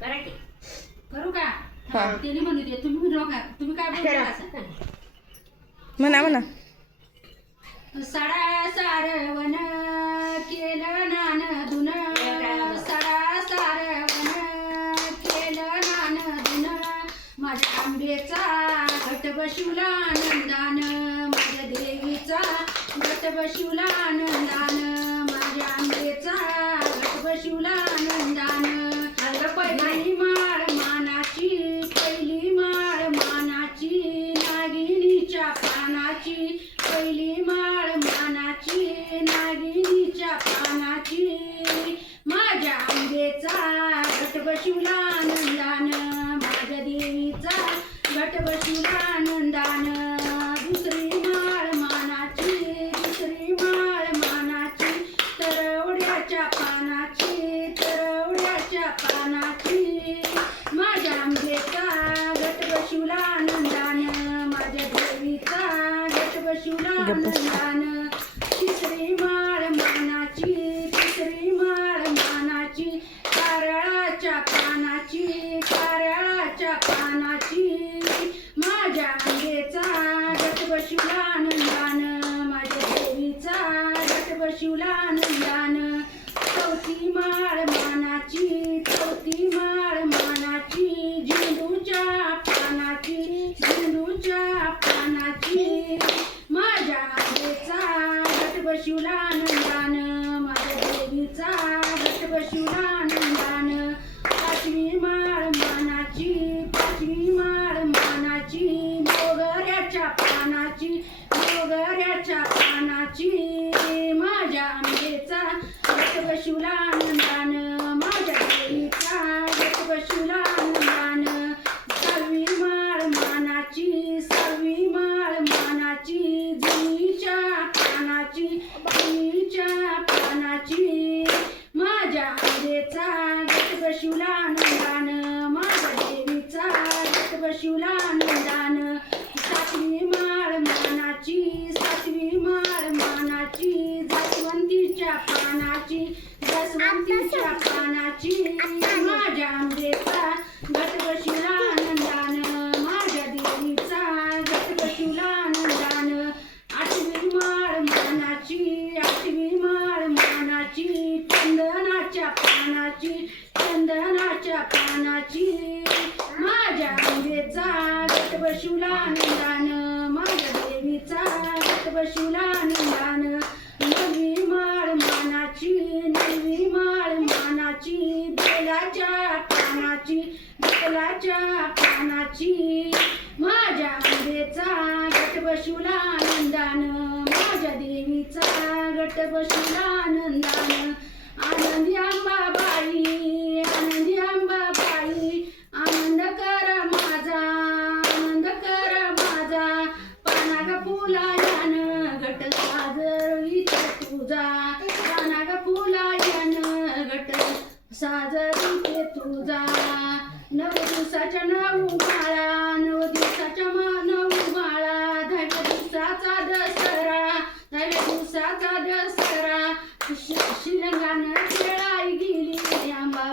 करा की करू का? हा. त्यांनी म्हणू दे. तुम्ही म्हणू का तुम्ही काय म्हणा म्हणा. सडा सारवण केलं नान धुन. सडा सारवण केलं नान धुन. माझ्या आंबेचा घट बशिवला आनंदान माझ्या देवीचा घट बशिवला आनंदान माझ्या आंबेचा घट आनंदान पहिली माळ मानाची पहिली माळ मानाची नागिनीच्या पानाची पहिली माळ मानाची नागिनीच्या पानाची. माझ्या आंबेचा घट बसुला आनंदान माझ्या देवीचा घट बसुला आनंदान. दुसरी माळ मानाची दुसरी माळ मानाची तरवड्याच्या पानाची तरवड्याच्या पानाची माझ्या आंबेचा घट बशिवला आनंदान माझ्या देवीचा घट बशिवला आनंदान तिसरी माळ मानाची तिसरी माळ मानाची कारळाच्या पानाची कारळाच्या पानाची. माझ्या बशिवला आनंदान माझ्या देवीचा घट बशिवला आनंदान चौथी माळ मानाची चौथी माळ मानाची झेंडूच्या पानाची झेंडूच्या पानाची माझ्या आंबेचा घट बशिवला आनंदान माझ्या देवीचा घट बशिवला आनंदान पाचवी माळ मानाची पाचवी माळ मानाची मोगऱ्याच्या पानाची मोगऱ्याच्या पानाची. माझ्या आंबेचा घट आनंदान माझ्या देवीचा घट आनंदान सहावी माळ मानाची सहावी माळ मानाची. जुनीच्या पानाची जुनीच्या पानाची. माझ्या आंबेचा घट आनंदान माझ्या देवीचा घट बशिवला आनंदान सातवी माळ मानाची सातवी माळ मानाची जास्वंदीच्या पानाची जास्वंदीच्या पानाची माझ्या आंबेचा घट बशिवला आनंदान माझ्या देवीचा घट बशिवला आनंदान आठवी माळ मानाची आठवी माळ मानाची चंदनाच्या पानाची चंदनाच्या पानाची माझ्या आंबेचा घट बशिवला आनंदान माझ्या देवीचा घट बशिवला आनंदान नवी माळ मानाची नवी माळ मानाची बेलाच्या पानाची बेलाच्या पानाची. माझ्या आंबेचा गट बशिवला आनंदान माझ्या देवीचा गट बशिवला आनंदान आनंदी अंबाबाई आनंदी अंबाबाई आनंद कर माझा आनंद कर माझा. पानाग फुला यान घट साजवीत तुझा पानाग फुला यान घट साजवीत तुझा नऊ दिवसाच्या नऊ माळा नऊ दिवसाच्या मा- नऊ माळा. दहाव्या दिवसाचा दसरा दहाव्या दिवसाचा दसरा. श्रीरंगानं खेळाई गेली अंबा